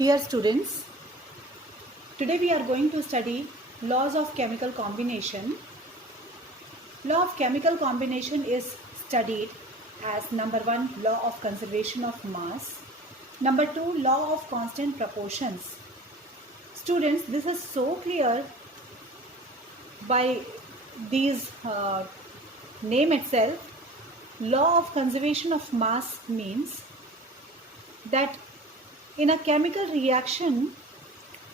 Dear students, today we are going to study laws of chemical combination. Law of chemical combination is studied as number 1, law of conservation of mass. Number 2, law of constant proportions. Students, this is so clear by these name itself. Law of conservation of mass means that in a chemical reaction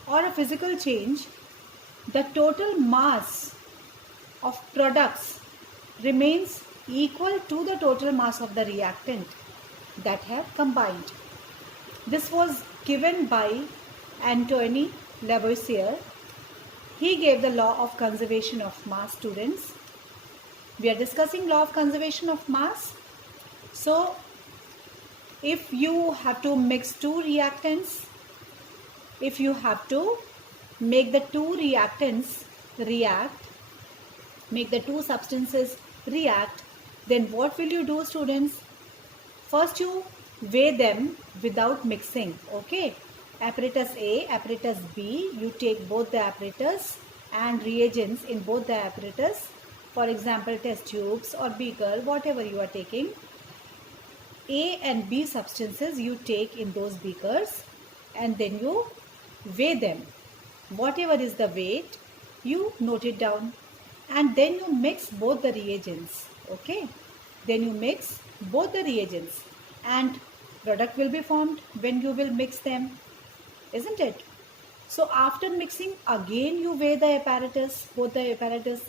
or a physical change, the total mass of products remains equal to the total mass of the reactant that have combined. This was given by Antoine Lavoisier. He gave the law of conservation of mass, students. We are discussing law of conservation of mass. So, if you have to mix two reactants, if you have to make the two reactants react, make the two substances react, then what will you do, students? First you weigh them without mixing, okay? Apparatus A, apparatus B, you take both the apparatus and reagents in both the apparatus. For example, test tubes or beaker, whatever you are taking. A and B substances you take in those beakers and then you weigh them. Whatever is the weight, you note it down and then you mix both the reagents, okay? Then you mix both the reagents and product will be formed when you will mix them, isn't it? So after mixing, again you weigh the apparatus, both the apparatus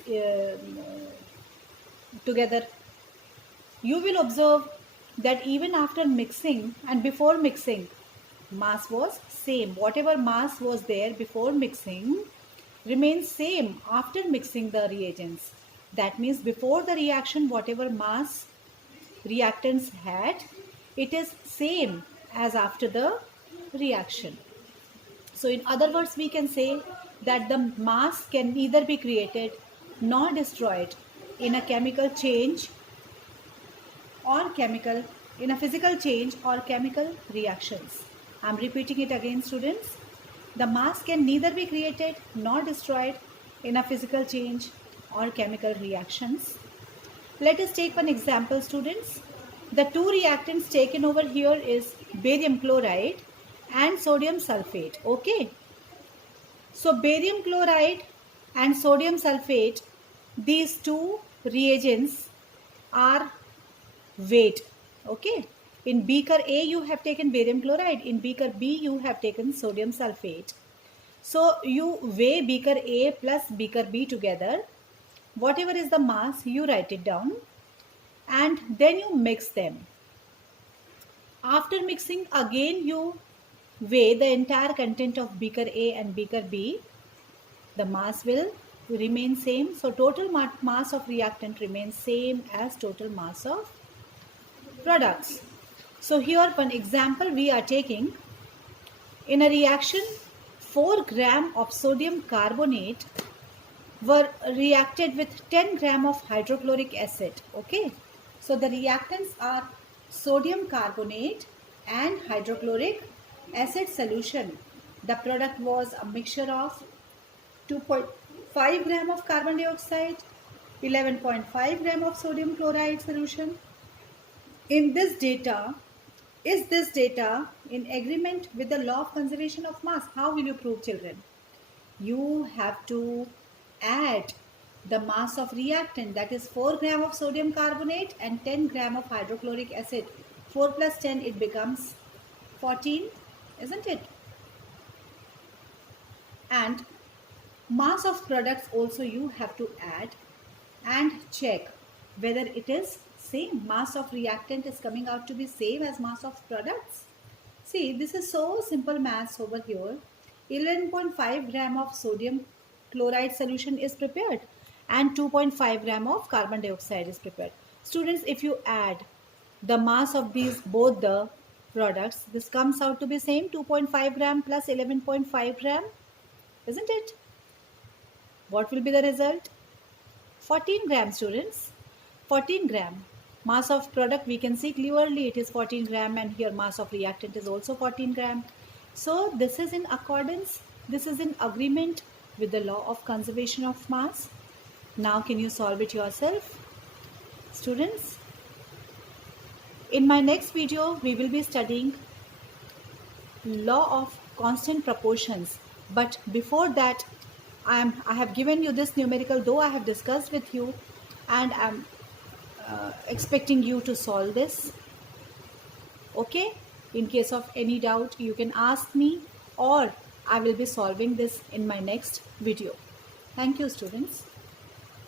together. You will observe that even after mixing and before mixing, mass was same. Whatever mass was there before mixing remains same after mixing the reagents. That means before the reaction, whatever mass reactants had, it is same as after the reaction. So in other words, we can say that the mass can neither be created nor destroyed in a chemical change or in a physical change or chemical reactions. I am repeating it again, students. The mass can neither be created nor destroyed in a physical change or chemical reactions. Let us take one example, students. The two reactants taken over here is barium chloride and sodium sulfate, okay? So barium chloride and sodium sulfate, these two reagents are weighed, okay? In beaker A you have taken barium chloride, in beaker B you have taken sodium sulfate. So you weigh beaker A plus beaker B together. Whatever is the mass, you write it down and then you mix them. After mixing, again you weigh the entire content of beaker A and beaker B. The mass will remain same. So total mass of reactant remains same as total mass of products. So here one example we are taking. In a reaction, 4 gram of sodium carbonate were reacted with 10 gram of hydrochloric acid, okay? So the reactants are sodium carbonate and hydrochloric acid solution. The product was a mixture of 2.5 gram of carbon dioxide, 11.5 gram of sodium chloride solution. In this data, is this data in agreement with the law of conservation of mass? How will you prove, children? You have to add the mass of reactant, that is 4 gram of sodium carbonate and 10 gram of hydrochloric acid. 4 plus 10, it becomes 14, isn't it? And mass of products also you have to add and check whether it is same. Mass of reactant is coming out to be same as mass of products. See, this is so simple maths over here. 11.5 gram of sodium chloride solution is prepared and 2.5 gram of carbon dioxide is prepared. Students, if you add the mass of these both the products, this comes out to be same, 2.5 gram plus 11.5 gram, isn't it? What will be the result? 14 gram, students. 14 gram. Mass of product we can see clearly it is 14 gram and here mass of reactant is also 14 gram. So this is in accordance, this is in agreement with the law of conservation of mass. Now can you solve it yourself, students? In my next video, we will be studying law of constant proportions. But before that, I have given you this numerical, though I have discussed with you, and I'm expecting you to solve this. Okay? In case of any doubt, you can ask me, or I will be solving this in my next video. Thank you, students.